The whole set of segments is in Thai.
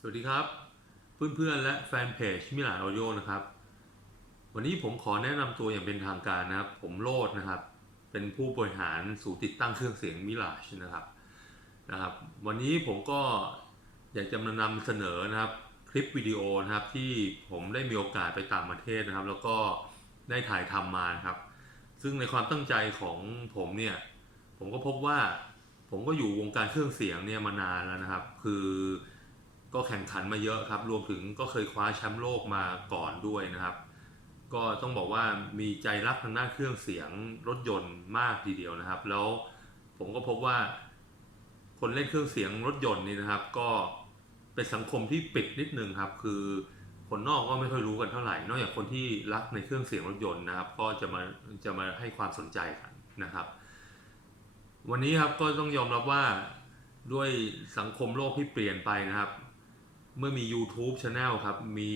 สวัสดีครับ เพื่อนๆ และแฟนเพจมิลานออโอนะครับ วันนี้ผมขอแนะนำตัวอย่างเป็นทางการนะครับ ผมโลดนะครับ เป็นผู้บริหารศูนย์ติดตั้งเครื่องเสียงมิลาชนะครับนะครับ วันนี้ผมก็อยากจะมานำเสนอนะครับคลิปวิดีโอนะครับที่ผมได้มีโอกาสไปต่างประเทศนะครับ แล้วก็ได้ถ่ายทำมานะครับ ซึ่งในความตั้งใจของผมเนี่ย ผมก็พบว่าผมก็อยู่วงการเครื่องเสียงเนี่ยมานานแล้วนะครับ คือก็แข่งขันมาเยอะครับ รวมถึงก็เคยคว้าแชมป์โลกมาก่อนด้วยนะครับ ก็ต้องบอกว่ามีใจรักทางด้านเครื่องเสียงรถยนต์มากทีเดียวนะครับ แล้วผมก็พบว่า คนเล่นเครื่องเสียงรถยนต์นี่นะครับ ก็เป็นสังคมที่ปิดนิดนึงครับ คือ คนนอกก็ไม่ค่อยรู้กันเท่าไหร่ นอกจากคนที่รักในเครื่องเสียงรถยนต์นะครับ ก็จะมาจะมาให้ความสนใจกันนะครับ วันนี้ครับก็ต้องยอมรับว่าด้วยสังคมโลกที่เปลี่ยนไปนะครับ เมื่อมี YouTube Channel ครับ มี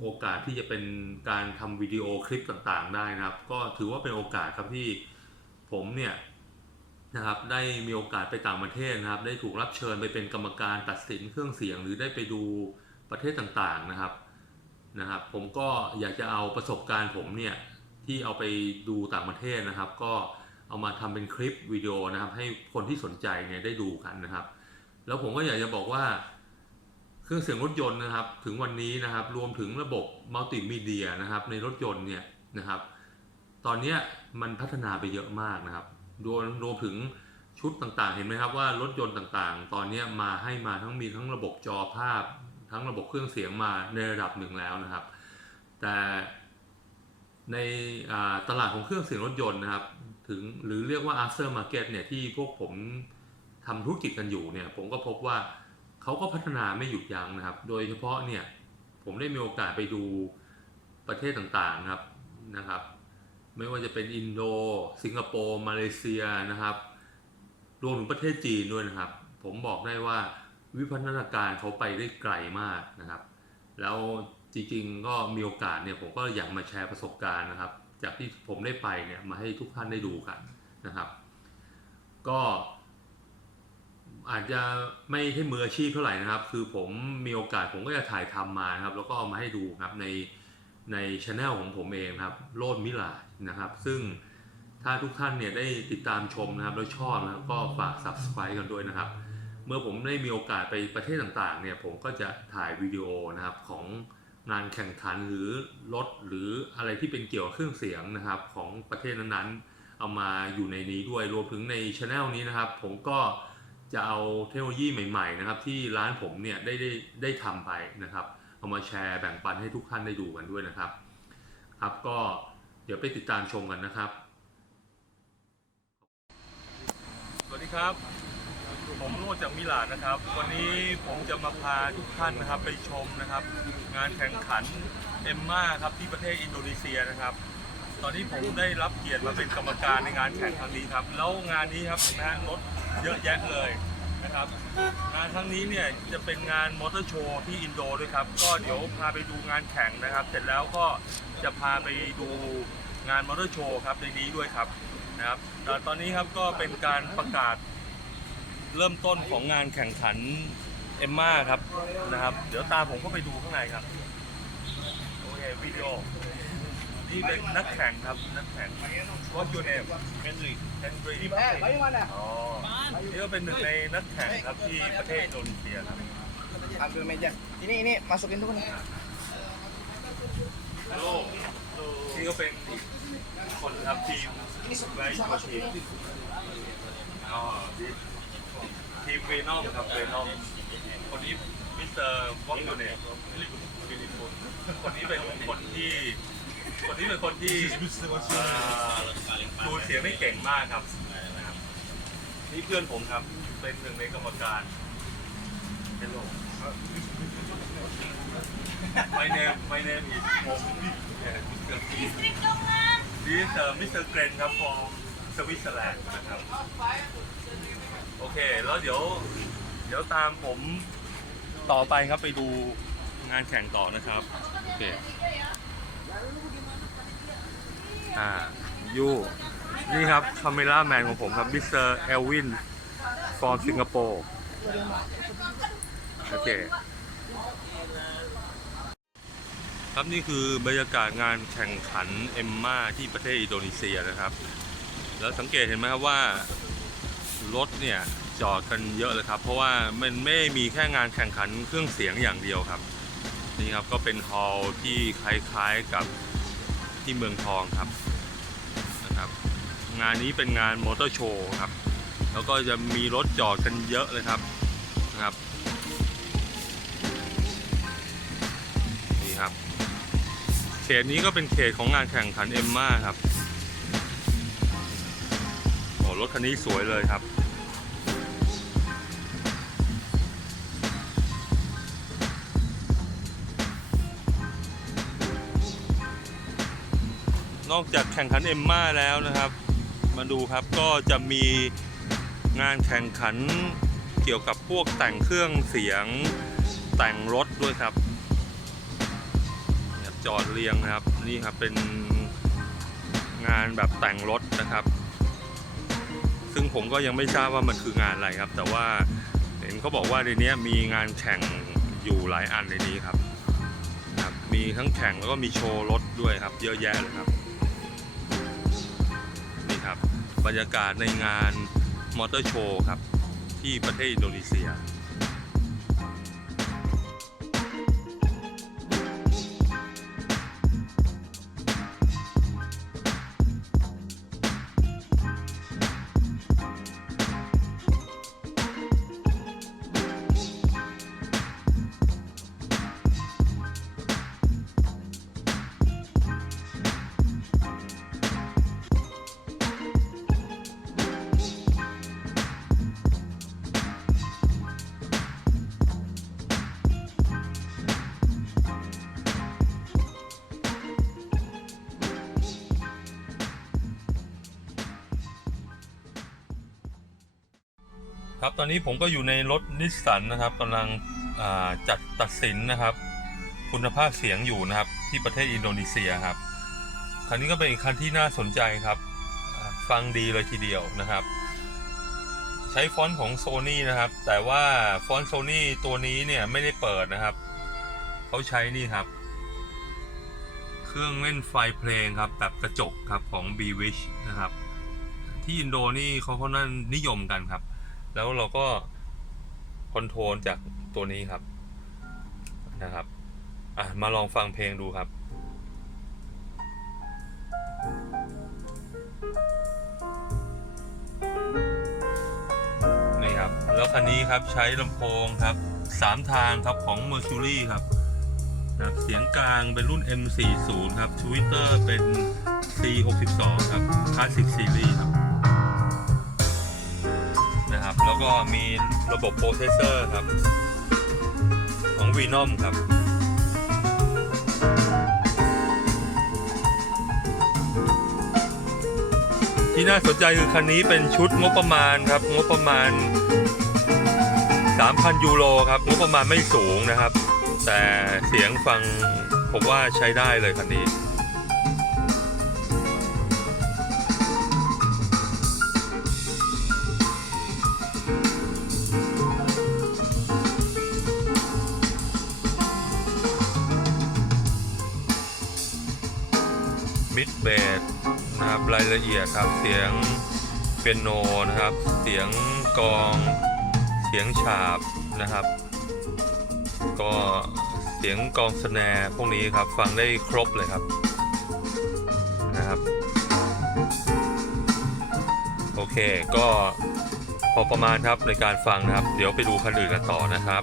โอกาสที่จะเป็นการทำวิดีโอคลิปต่างๆ ได้นะครับ ก็ถือว่าเป็นโอกาสครับที่ผมเนี่ยนะครับได้มีโอกาสไปต่างประเทศนะครับ ได้ถูกรับเชิญไปเป็นกรรมการตัดสินเครื่องเสียง หรือได้ไปดูประเทศต่างๆนะครับ นะครับผมก็อยากจะเอาประสบการณ์ผมเนี่ยที่เอาไปดูต่างประเทศนะครับ ก็เอามาทำเป็นคลิปวิดีโอนะครับ ให้คนที่สนใจเนี่ยได้ดูกันนะครับ แล้วผมก็อยากจะบอกว่าเครื่องเสียงรถยนต์นะครับ ถึงวันนี้นะครับ รวมถึงระบบมัลติมีเดียนะครับ ในรถยนต์เนี่ยนะครับ ตอนนี้มันพัฒนาไปเยอะมากนะครับรวมรวมถึงชุดต่างๆ เห็นไหมครับว่ารถยนต์ต่างๆ ตอนนี้มาให้มาทั้งมีทั้งระบบจอภาพ ทั้งระบบเครื่องเสียงมาในระดับหนึ่งแล้วนะครับ แต่ในตลาดของเครื่องเสียงรถยนต์นะครับ ถึงหรือเรียกว่า after market เนี่ยที่พวกผมทำธุรกิจกันอยู่เนี่ย ผมก็พบว่าเขาก็พัฒนาไม่หยุดยั้งนะครับ โดยเฉพาะเนี่ย ผมได้มีโอกาสไปดูประเทศต่างๆครับนะครับ ไม่ว่าจะเป็นอินโด สิงคโปร์ มาเลเซียนะครับ รวมถึงประเทศจีนด้วยนะครับ ผมบอกได้ว่า วิพัฒนาการเขาไปได้ไกลมากนะครับ แล้วจริงๆก็มีโอกาสเนี่ยผมก็อยากมาแชร์ประสบการณ์นะครับ จากที่ผมได้ไปเนี่ยมาให้ทุกท่านได้ดูกันนะครับ ก็อาจจะไม่ใช่มืออาชีพเท่าไหร่นะครับ คือผมมีโอกาสผมก็จะถ่ายทำมานะครับ แล้วก็เอามาให้ดูครับในในช anel ของผมเองครับโลดมิลานะครับ ซึ่งถ้าทุกท่านเนี่ยได้ติดตามชมนะครับแล้วชอบนะครับก็ฝาก subscribe กันด้วยนะครับ เมื่อผมได้มีโอกาสไปประเทศต่างๆเนี่ยผมก็จะถ่ายวิดีโอนะครับของงานแข่งขันหรือรถหรืออะไรที่เป็นเกี่ยวกับเครื่องเสียงนะครับของประเทศนั้นๆ เอามาอยู่ในนี้ด้วยรวมถึงในช anel นี้นะครับ ผมก็จะเอาเทคโนโลยีใหม่ๆนะครับที่ร้านผมเนี่ยได้ได้ได้ทำไปนะครับเอามาแชร์แบ่งปันให้ทุกท่านได้ดูกันด้วยนะครับครับก็เดี๋ยวไปติดตามชมกันนะครับ สวัสดีครับ ผมโรจน์จากมิลานนะครับ วันนี้ผมจะมาพาทุกท่านนะครับไปชมนะครับ งานแข่งขันเอมมาครับที่ประเทศอินโดนีเซียนะครับ ตอนนี้ผมได้รับเกียรติมาเป็นกรรมการในงานแข่งครั้งนี้ครับ แล้วงานนี้ครับเห็นไหมฮะรถเยอะแยะเลยนะครับ งานครั้งนี้เนี่ยจะเป็นงานมอเตอร์โชว์ที่อินโดด้วยครับ ก็เดี๋ยวพาไปดูงานแข่งนะครับ เสร็จแล้วก็จะพาไปดูงานมอเตอร์โชว์ครับในนี้ด้วยครับนะครับแต่ตอนนี้ครับก็เป็นการประกาศ เริ่มต้นของงานแข่งขันเอมมาครับนะครับ เดี๋ยวตามผมก็ไปดูข้างในครับโอเควิดีโอนี่เป็นนักแข่งครับนักแข่ง What's your name Henry Henry Eh, bagaimana? อ๋อนี่ก็เป็นหนึ่งในนักแข่งครับที่ประเทศอินโดนีเซียครับ Ambil meja. Ini ini masukin tuh nih. นี่ก็เป็นอีกคนครับทีม Ini ไว้ bisa โคช masukin ini. อ๋อ ทีมเวนอมครับเวนอมคนนี้มิสเตอร์วองยูเนตคนนี้เป็นคนที่ คนนี้เป็นคนที่อ่อดูเสียงไม่เก่งมากครับนี่เพื่อนผมครับ เป็นหนึ่งในกรรมการ Hello My name My name is Om Yeah, Mr. Listrik dong, Mas. This uh, Mr. Gren ครับ from Switzerland นะครับ โอเค แล้วเดี๋ยว เดี๋ยวตามผมต่อไปครับไปดูงานแข่งต่อนะครับ โอเค อ่ายูนี่ครับคาเมล่าแมนของผมครับมิสเตอร์เอลวินฟอร์มสิงคโปร์โอเค ครับนี่คือบรรยากาศงานแข่งขันเอ็มมาที่ประเทศอินโดนีเซียนะครับ แล้วสังเกตเห็นไหมครับว่า รถเนี่ยจอดกันเยอะเลยครับ เพราะว่ามันไม่มีแค่งานแข่งขันเครื่องเสียงอย่างเดียวครับ นี่ครับก็เป็นฮอลล์ที่คล้ายๆกับที่เมืองทองครับนะครับ งานนี้เป็นงานมอเตอร์โชว์ครับ แล้วก็จะมีรถจอดกันเยอะเลยครับนะครับนี่ครับเขตนี้ก็เป็นเขตของงานแข่งขันเอ็มมาครับโอ้รถคันนี้สวยเลยครับ นอกจากแข่งขันเอ็มมาแล้วนะครับ มาดูครับก็จะมีงานแข่งขันเกี่ยวกับพวกแต่งเครื่องเสียงแต่งรถด้วยครับจอดเรียงนะครับนี่ครับเป็นงานแบบแต่งรถนะครับ ซึ่งผมก็ยังไม่ทราบว่ามันคืองานอะไรครับ แต่ว่าเห็นเขาบอกว่าในนี้มีงานแข่งอยู่หลายอันในนี้ครับครับ มีทั้งแข่งแล้วก็มีโชว์รถด้วยครับ เยอะแยะเลยครับ บรรยากาศในงานมอเตอร์โชว์ครับ ที่ประเทศอินโดนีเซีย ตอนนี้ผมก็อยู่ในรถนิสสันนะครับกำลังจัดตัดสินนะครับ คุณภาพเสียงอยู่นะครับ ที่ประเทศอินโดนีเซียครับ คันนี้ก็เป็นอีกคันที่น่าสนใจครับ ฟังดีเลยทีเดียวนะครับ ใช้ฟอนต์ของ Sony นะครับ แต่ว่าฟอนต์ Sony ตัวนี้เนี่ยไม่ได้เปิดนะครับเขาใช้นี่ครับ เครื่องเล่นไฟเพลงครับแบบกระจกครับของ b w i s h นะครับ ที่อินโดนีเขาเขานั่นนิยมกันครับ แล้วเราก็คอนโทรลจากตัวนี้ครับนะครับอะมาลองฟังเพลงดูครับนี่ครับ แล้วคันนี้ครับใช้ลำโพงครับสามทางครับของ Mercury ครับนะเสียงกลางเป็นรุ่น M40 ครับ Twitter เป็น C62 ครับ Classic Series ครับนะครับ แล้วก็มีระบบโปรเซสเซอร์ครับ ของ Venom ครับที่น่าสนใจคือคันนี้เป็นชุดงบประมาณครับ งบประมาณ 3,000 ยูโรครับ งบประมาณไม่สูงนะครับ แต่เสียงฟังผมว่าใช้ได้เลยคันนี้ เบสนะครับรายละเอียดครับเสียงเปียโนนะครับ เสียงกอง เสียงฉาบนะครับ ก็เสียงกองสแนร์พวกนี้ครับฟังได้ครบเลยครับนะครับ โอเคก็พอประมาณครับในการฟังนะครับ เดี๋ยวไปดูคันอื่นกันต่อนะครับ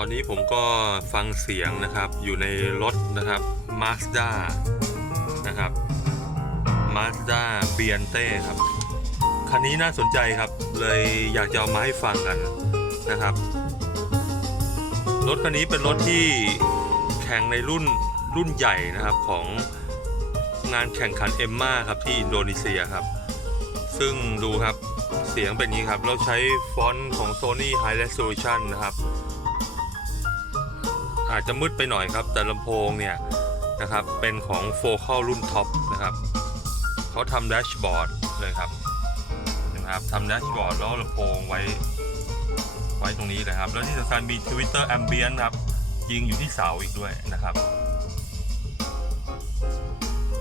ตอนนี้ผมก็ฟังเสียงนะครับอยู่ในรถนะครับ Mazda นะครับ Mazda b i a n t e ครับ คันนี้น่าสนใจครับ เลยอยากจะเอามาให้ฟังกันนะครับ รถคันนี้เป็นรถที่แข่งในรุ่นรุ่นใหญ่นะครับของงานแข่งขันเอ็มมาครับที่อินโดนีเซียครับ ซึ่งดูครับเสียงเป็นนี้ครับ เราใช้ฟอนต์ของ Sony High Resolution นะครับ อาจจะมืดไปหน่อยครับ แต่ลำโพงเนี่ยนะครับเป็นของโฟกัลรุ่นท็อปนะครับเขาทำแดชบอร์ดเลยครับนะครับทำแดชบอร์ดแล้วลำโพงไว้ไว้ตรงนี้เลยครับแล้วที่สำคัญมี Twitter Ambient ครับยิงอยู่ที่เสาอีกด้วยนะครับ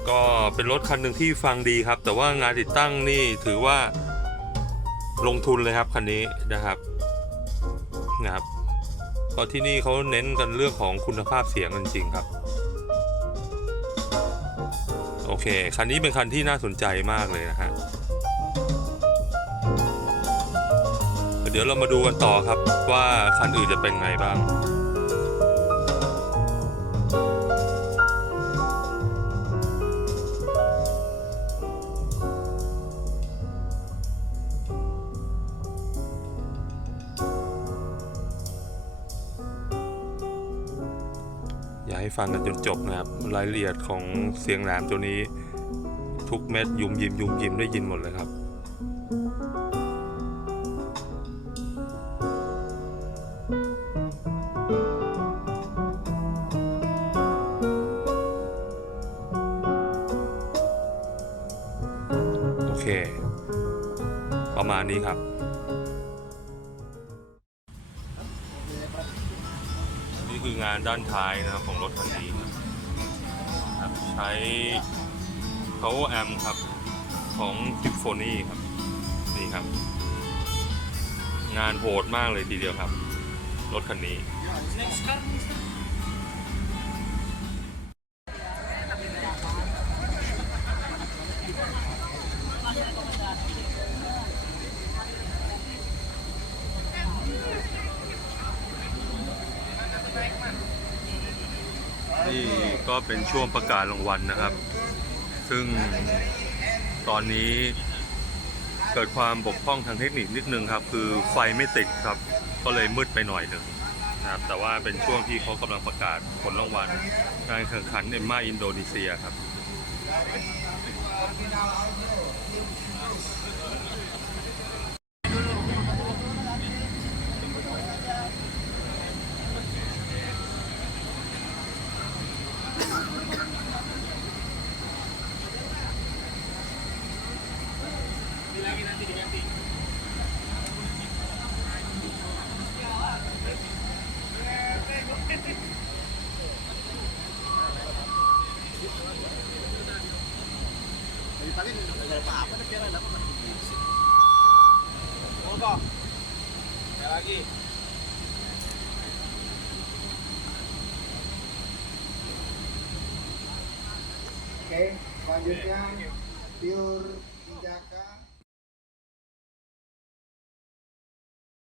ก็เป็นรถคันหนึ่งที่ฟังดีครับ แต่ว่างานติดตั้งนี่ถือว่าลงทุนเลยครับคันนี้นะครับนะครับ ราะที่นี่เขาเน้นกันเรื่องของคุณภาพเสียงกันจริงครับ โอเค คันนี้เป็นคันที่น่าสนใจมากเลยนะฮะเดี๋ยวเรามาดูกันต่อครับว่าคันอื่นจะเป็นไงบ้าง ฟังกันจนจบนะครับรายละเอียดของเสียงแหลมตัวนี้ ทุกเม็ดยุมยิมยุมยิมได้ยินหมดเลยครับโอเค ประมาณนี้ครับนี่คืองานด้านท้ายนะครับของ ใช้ power amp ครับ ของ Symphony ครับ นี่ครับ งานโหดมากเลยทีเดียวครับ รถคันนี้ นี่ก็เป็นช่วงประกาศรางวัลนะครับ ซึ่งตอนนี้เกิดความบกพร่องทางเทคนิคนิดนึงครับ คือไฟไม่ติดครับ ก็เลยมืดไปหน่อยหนึ่งนะครับ แต่ว่าเป็นช่วงที่เขากำลังประกาศผลรางวัลการแข่งขันเอ็มมาอินโดนีเซียครับ tadi apa-apa nih kira kenapa kan bisik. Lagi. Oke, okay, selanjutnya pure